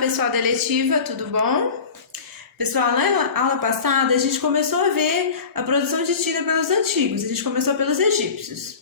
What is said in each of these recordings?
pessoal da eletiva, tudo bom? Pessoal, na aula passada a gente começou a ver a produção de tinta pelos antigos, a gente começou pelos egípcios.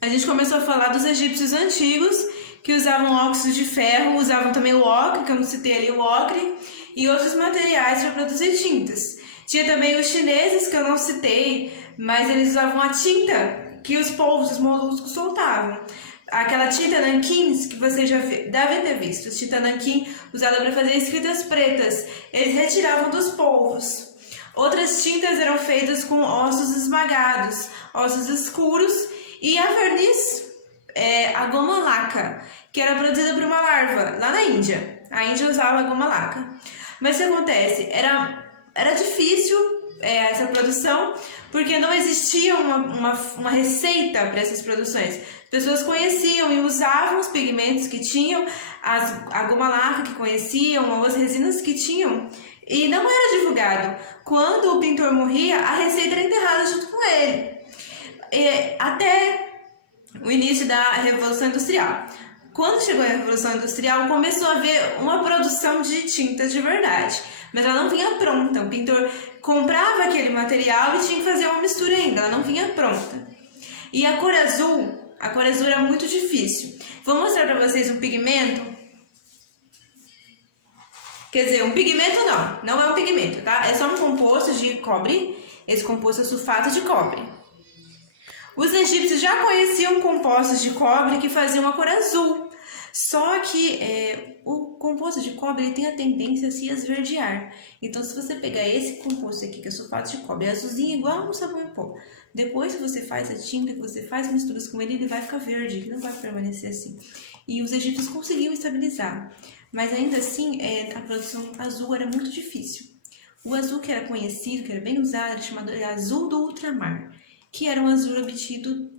A gente começou a falar dos egípcios antigos, que usavam óxido de ferro, usavam também o ocre, que eu não citei ali o ocre, e outros materiais para produzir tintas. Tinha também os chineses, que eu não citei, mas eles usavam a tinta que os polvos, os moluscos soltavam. Aquela tinta nanquim que vocês já devem ter visto, tinta nanquim usada para fazer escritas pretas, eles retiravam dos polvos. Outras tintas eram feitas com ossos esmagados, ossos escuros, e a verniz, a goma laca, que era produzida por uma larva lá na Índia. A Índia usava a goma laca. Mas o que acontece? Era difícil essa produção, porque não existia uma receita para essas produções. As pessoas conheciam e usavam os pigmentos que tinham, a goma laca que conheciam, ou as resinas que tinham, e não era divulgado. Quando o pintor morria, a receita era enterrada junto com ele. Até o início da Revolução Industrial. Quando chegou a Revolução Industrial, começou a haver uma produção de tinta de verdade, mas ela não vinha pronta. O pintor comprava aquele material e tinha que fazer uma mistura ainda, ela não vinha pronta. E a cor azul era muito difícil. Vou mostrar para vocês um pigmento. Quer dizer, um pigmento não é um pigmento, tá? É só um composto de cobre. Esse composto é sulfato de cobre. Os egípcios já conheciam compostos de cobre que faziam uma cor azul. Só que o composto de cobre ele tem a tendência a se esverdear. Então, se você pegar esse composto aqui, que é sulfato de cobre, é azulzinho igual um sabão em pó. Depois que você faz a tinta, que você faz misturas com ele, ele vai ficar verde, ele não vai permanecer assim. E os egípcios conseguiam estabilizar. Mas ainda assim, a produção azul era muito difícil. O azul que era conhecido, que era bem usado, era chamado de azul do ultramar, que era um azul obtido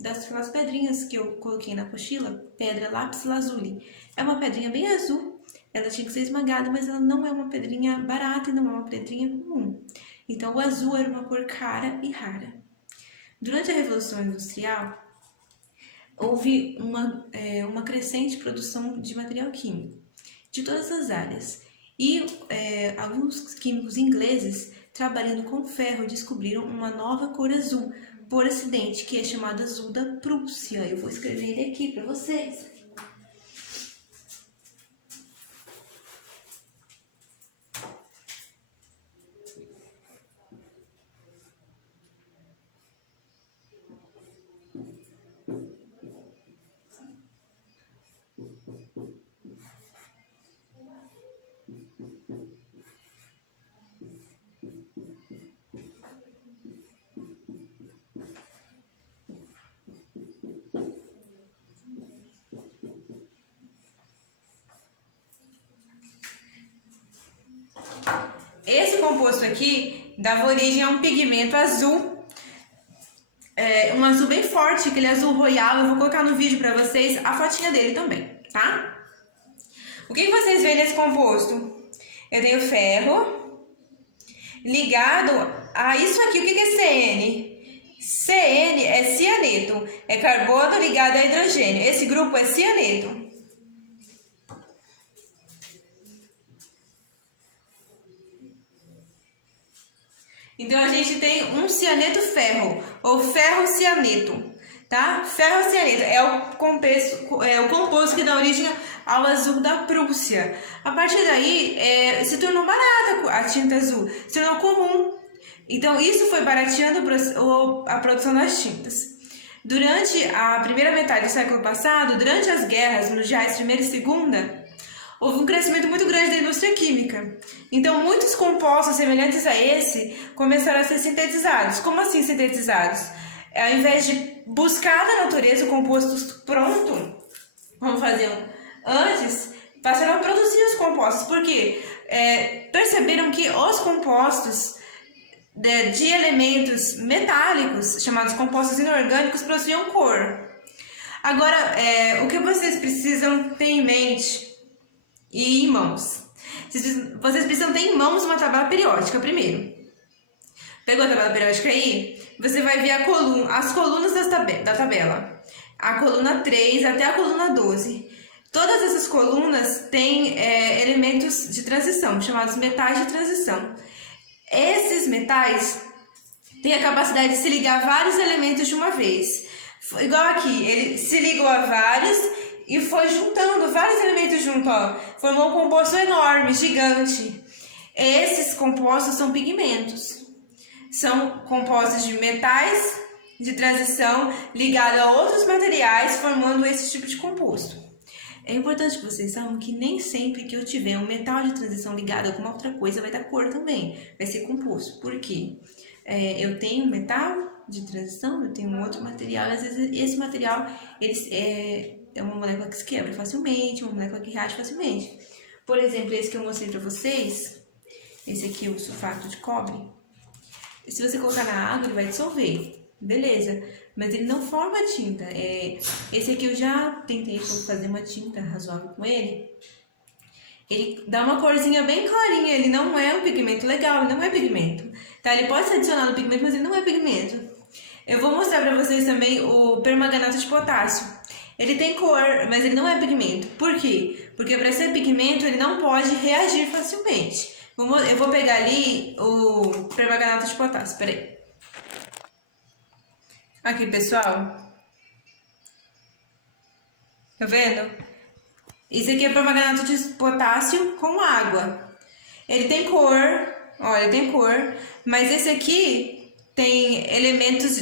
das pedrinhas que eu coloquei na apostila, pedra lápis lazuli. É uma pedrinha bem azul, ela tinha que ser esmagada, mas ela não é uma pedrinha barata e não é uma pedrinha comum. Então, o azul era uma cor cara e rara. Durante a Revolução Industrial, houve uma crescente produção de material químico, de todas as áreas. E alguns químicos ingleses, trabalhando com ferro, descobriram uma nova cor azul, por acidente, que é chamada azul da Prússia. Eu vou escrever ele aqui para vocês. Esse composto aqui dava origem a um pigmento azul, um azul bem forte, aquele azul royal. Eu vou colocar no vídeo para vocês a fotinha dele também, tá? O que vocês veem nesse composto? Eu tenho ferro ligado a isso aqui. O que é CN? CN é cianeto, é carbono ligado a hidrogênio. Esse grupo é cianeto. Então, a gente tem um cianeto-ferro, ou ferro-cianeto, tá? Ferro-cianeto é o composto que dá origem ao azul da Prússia. A partir daí, se tornou barata a tinta azul, se tornou comum. Então, isso foi barateando a produção das tintas. Durante a primeira metade do século passado, durante as guerras mundiais Primeira e Segunda, houve um crescimento muito grande da indústria química. Então, muitos compostos semelhantes a esse começaram a ser sintetizados. Como assim sintetizados? Ao invés de buscar na natureza o composto pronto, como faziam antes, passaram a produzir os compostos. Porque perceberam que os compostos de elementos metálicos, chamados compostos inorgânicos, possuíam cor. Agora, o que vocês precisam ter em mente e em mãos? Vocês precisam ter em mãos uma tabela periódica primeiro. Pegou a tabela periódica aí? Você vai ver as colunas da tabela. A coluna 3 até a coluna 12. Todas essas colunas têm elementos de transição, chamados metais de transição. Esses metais têm a capacidade de se ligar a vários elementos de uma vez. Igual aqui, ele se ligou a vários e foi juntando vários elementos junto, ó. Formou um composto enorme, gigante. Esses compostos são pigmentos. São compostos de metais de transição ligados a outros materiais, formando esse tipo de composto. É importante que vocês saibam que nem sempre que eu tiver um metal de transição ligado a alguma outra coisa vai dar cor também, vai ser composto. Por quê? Eu tenho um metal de transição, eu tenho um outro material, às vezes esse material é uma molécula que se quebra facilmente, uma molécula que reage facilmente. Por exemplo, esse que eu mostrei para vocês, esse aqui é o sulfato de cobre. Se você colocar na água, ele vai dissolver, beleza, mas ele não forma tinta. Esse aqui eu já tentei fazer uma tinta razoável com ele. Ele dá uma corzinha bem clarinha, ele não é um pigmento legal, ele não é pigmento. Tá? Ele pode ser adicionado ao pigmento, mas ele não é pigmento. Eu vou mostrar pra vocês também o permanganato de potássio. Ele tem cor, mas ele não é pigmento. Por quê? Porque para ser pigmento ele não pode reagir facilmente. Eu vou pegar ali o permanganato de potássio, peraí. Aqui, pessoal. Tá vendo? Isso aqui é permanganato de potássio com água. Ele tem cor, olha, ele tem cor, mas esse aqui tem elementos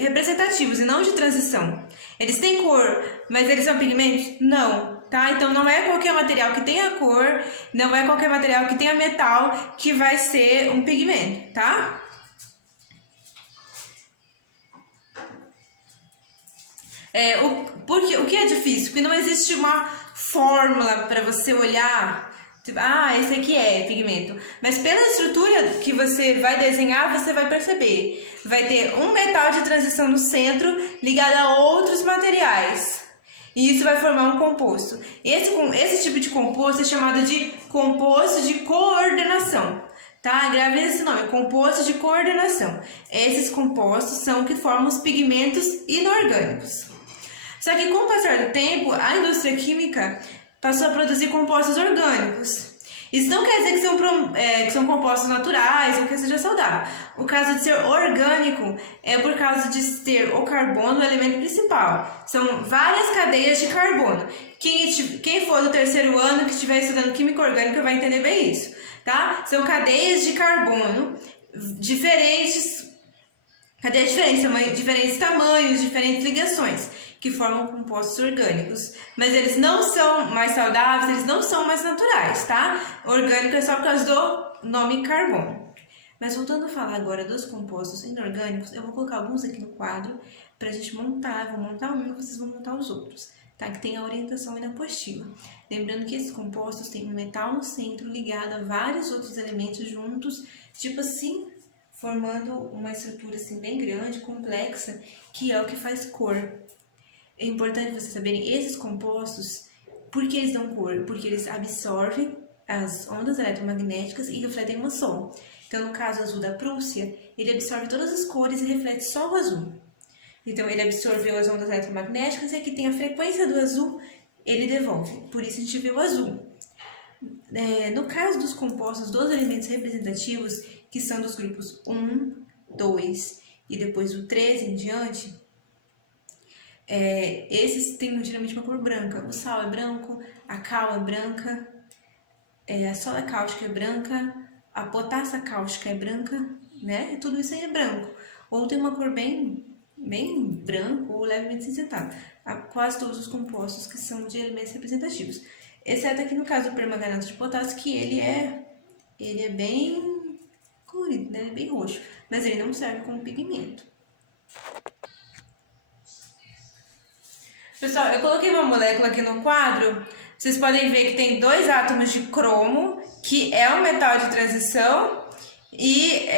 representativos e não de transição. Eles têm cor, mas eles são pigmentos? Não, tá? Então não é qualquer material que tenha cor, não é qualquer material que tenha metal que vai ser um pigmento, tá? O que é difícil? Porque não existe uma fórmula para você olhar, tipo, esse aqui é pigmento. Mas pela estrutura que você vai desenhar, você vai perceber. Vai ter um metal de transição no centro ligado a outros materiais. E isso vai formar um composto. Esse tipo de composto é chamado de composto de coordenação. Tá? Grave esse nome, composto de coordenação. Esses compostos são o que formam os pigmentos inorgânicos. Só que com o passar do tempo, a indústria química passou a produzir compostos orgânicos. Isso não quer dizer que são compostos naturais ou que seja saudável. O caso de ser orgânico é por causa de ter o carbono o elemento principal. São várias cadeias de carbono. Quem for do terceiro ano que estiver estudando química orgânica vai entender bem isso, tá? São cadeias de carbono diferentes tamanhos, diferentes ligações, que formam compostos orgânicos. Mas eles não são mais saudáveis, eles não são mais naturais, tá? Orgânico é só por causa do nome carbono. Mas voltando a falar agora dos compostos inorgânicos, eu vou colocar alguns aqui no quadro pra gente montar. Eu vou montar um e vocês vão montar os outros, tá? Que tem a orientação aí na apostila. Lembrando que esses compostos têm um metal no centro ligado a vários outros elementos juntos, tipo assim, formando uma estrutura assim bem grande, complexa, que é o que faz cor. É importante vocês saberem, esses compostos, por que eles dão cor? Porque eles absorvem as ondas eletromagnéticas e refletem uma só. Então, no caso azul da Prússia, ele absorve todas as cores e reflete só o azul. Então, ele absorveu as ondas eletromagnéticas e aqui tem a frequência do azul, ele devolve. Por isso a gente vê o azul. No caso dos compostos dos elementos representativos, que são dos grupos 1, 2 e depois o 3 em diante, esses têm geralmente uma cor branca. O sal é branco, a cal é branca, a soda cáustica é branca, a potassa cáustica é branca, né? E tudo isso aí é branco. Ou tem uma cor bem branco ou levemente cinzentada. Quase todos os compostos que são de elementos representativos. Exceto aqui no caso do permanganato de potássio, que ele é bem colorido, né? Ele é bem roxo, mas ele não serve como pigmento. Pessoal, eu coloquei uma molécula aqui no quadro. Vocês podem ver que tem 2 átomos de cromo, que é um metal de transição, e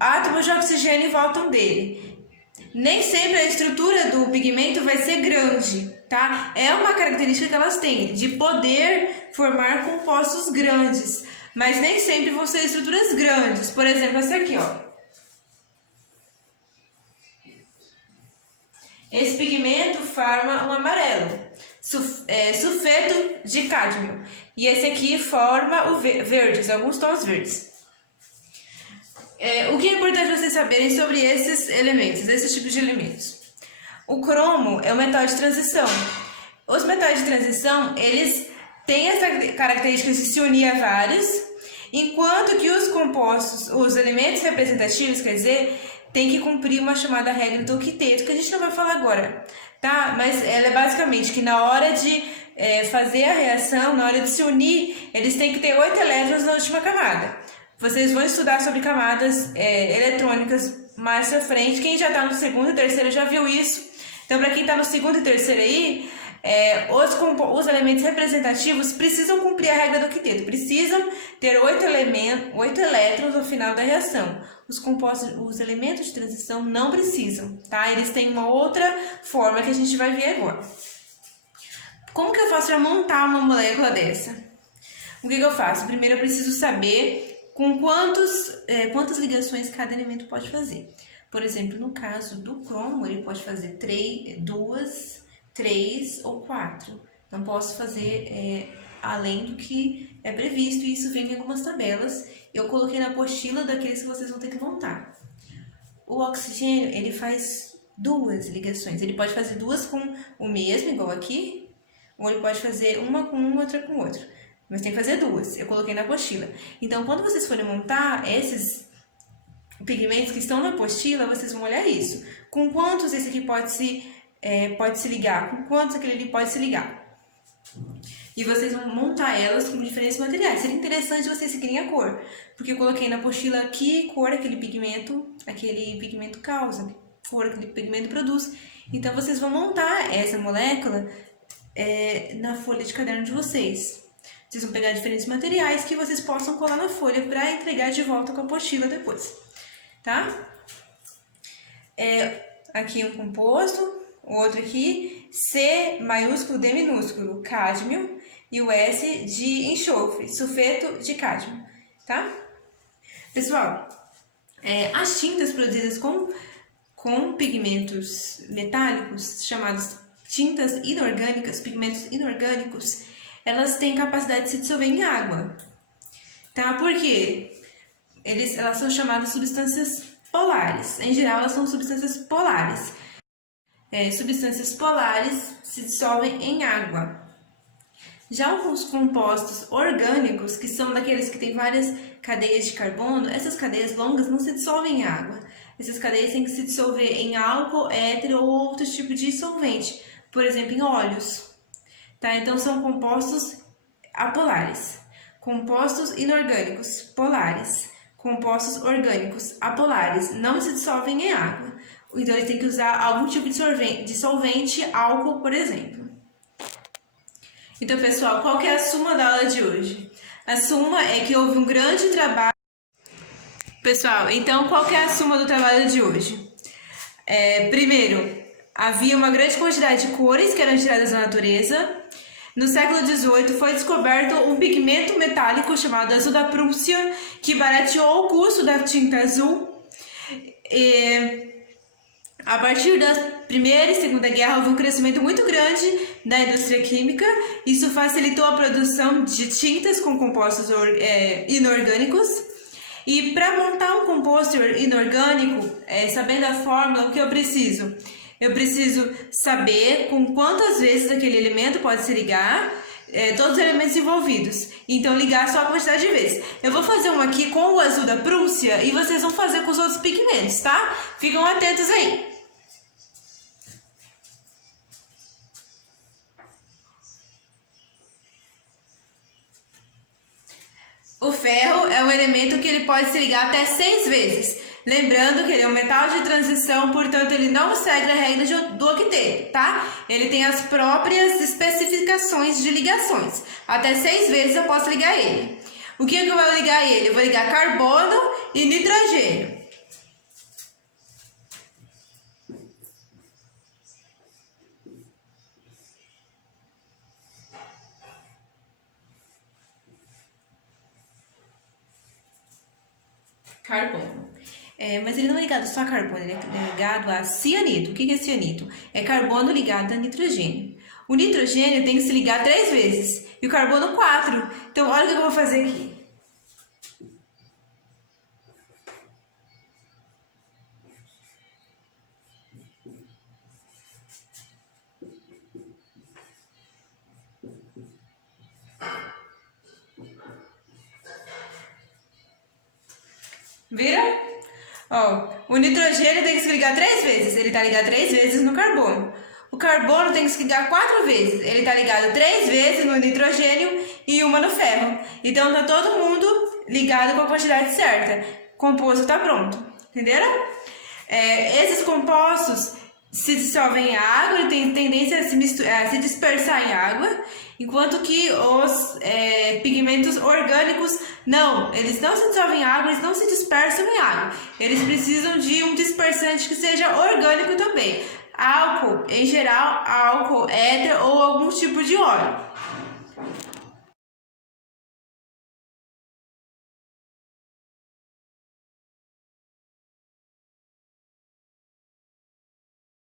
átomos de oxigênio em volta dele. Nem sempre a estrutura do pigmento vai ser grande, tá? É uma característica que elas têm, de poder formar compostos grandes, mas nem sempre vão ser estruturas grandes. Por exemplo, essa aqui, ó. Esse pigmento forma um amarelo. sulfeto de cádmio. E esse aqui forma o verdes, alguns tons verdes. O que é importante vocês saberem sobre esses elementos, esses tipos de elementos? O cromo é um metal de transição. Os metais de transição, eles têm essa característica de se unir a vários, enquanto que os compostos, os elementos representativos, quer dizer, tem que cumprir uma chamada regra do octeto, que a gente não vai falar agora, tá? Mas ela é basicamente que na hora de fazer a reação, na hora de se unir, eles têm que ter 8 elétrons na última camada. Vocês vão estudar sobre camadas eletrônicas mais pra frente. Quem já está no segundo e terceiro já viu isso. Então, para quem está no segundo e terceiro aí, os elementos representativos precisam cumprir a regra do octeto. Precisam ter 8 elétrons no final da reação. Os elementos de transição não precisam, tá? Eles têm uma outra forma que a gente vai ver agora. Como que eu faço para montar uma molécula dessa? O que eu faço? Primeiro eu preciso saber com quantas ligações cada elemento pode fazer. Por exemplo, no caso do cromo, ele pode fazer 2, 3 ou 4. Não posso fazer além do que é previsto, e isso vem em algumas tabelas. Eu coloquei na apostila daqueles que vocês vão ter que montar. O oxigênio, ele faz 2 ligações. Ele pode fazer 2 com o mesmo, igual aqui, ou ele pode fazer uma com um, outra com outro. Mas tem que fazer 2, eu coloquei na apostila. Então, quando vocês forem montar esses pigmentos que estão na apostila, vocês vão olhar isso. Com quantos esse aqui pode se ligar? Com quantos aquele ali pode se ligar? E vocês vão montar elas com diferentes materiais. Seria interessante vocês seguirem a cor, porque eu coloquei na apostila que cor aquele pigmento causa, que cor aquele pigmento produz. Então, vocês vão montar essa molécula na folha de caderno de vocês. Vocês vão pegar diferentes materiais que vocês possam colar na folha para entregar de volta com a apostila depois, tá? Aqui um composto, outro aqui, C maiúsculo, D minúsculo, cádmio, e o S de enxofre, sulfeto de cádmio, tá? Pessoal, as tintas produzidas com pigmentos metálicos, chamados tintas inorgânicas, pigmentos inorgânicos, elas têm capacidade de se dissolver em água, tá? Por quê? Elas são chamadas substâncias polares. Em geral, elas são substâncias polares. Substâncias polares se dissolvem em água. Já os compostos orgânicos, que são daqueles que têm várias cadeias de carbono, essas cadeias longas não se dissolvem em água. Essas cadeias têm que se dissolver em álcool, éter ou outro tipo de solvente, por exemplo, em óleos. Tá? Então, são compostos apolares. Compostos inorgânicos, polares. Compostos orgânicos, apolares, não se dissolvem em água. Então, ele tem que usar algum tipo de solvente, álcool, por exemplo. Então, pessoal, qual que é a suma da aula de hoje? A suma é que houve um grande trabalho. Pessoal, então, qual que é a suma do trabalho de hoje? Primeiro, havia uma grande quantidade de cores que eram tiradas da natureza. No século XVIII foi descoberto um pigmento metálico chamado azul da Prússia, que barateou o custo da tinta azul. A partir da Primeira e Segunda Guerra houve um crescimento muito grande da indústria química. Isso facilitou a produção de tintas com compostos inorgânicos. E para montar um composto inorgânico, sabendo a fórmula, o que eu preciso? Eu preciso saber com quantas vezes aquele elemento pode se ligar, todos os elementos envolvidos. Então, ligar só a quantidade de vezes. Eu vou fazer uma aqui com o azul da Prússia e vocês vão fazer com os outros pigmentos, tá? Ficam atentos aí. O ferro é um elemento que ele pode se ligar até 6 vezes. Lembrando que ele é um metal de transição, portanto, ele não segue a regra do octeto, tá? Ele tem as próprias especificações de ligações. Até 6 vezes eu posso ligar ele. O que eu vou ligar ele? Eu vou ligar carbono e nitrogênio. Carbono. Mas ele não é ligado só a carbono, ele é ligado a cianeto. O que é cianeto? É carbono ligado a nitrogênio. O nitrogênio tem que se ligar 3 vezes e o carbono 4. Então, olha o que eu vou fazer aqui. Viram? Ó, o nitrogênio tem que se ligar 3 vezes. Ele está ligado 3 vezes no carbono. O carbono tem que se ligar 4 vezes. Ele está ligado 3 vezes no nitrogênio e uma no ferro. Então tá todo mundo ligado com a quantidade certa. O composto está pronto. Entenderam? Esses compostos se dissolvem em água, ele tem tendência a se dispersar em água, enquanto que os pigmentos orgânicos não, eles não se dissolvem em água, eles não se dispersam em água. Eles precisam de um dispersante que seja orgânico também. Álcool, em geral, álcool, éter ou algum tipo de óleo.